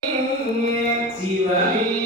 该物种的模。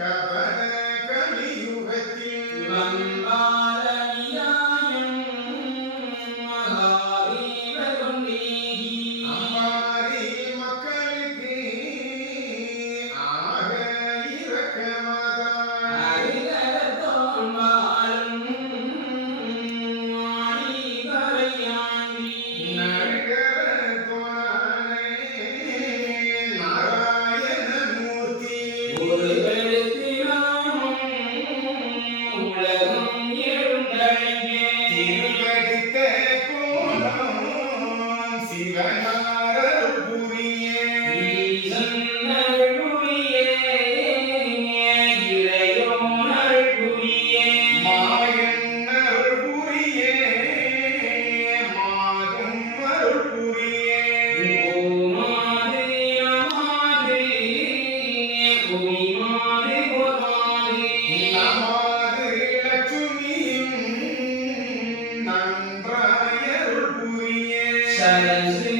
cada Saias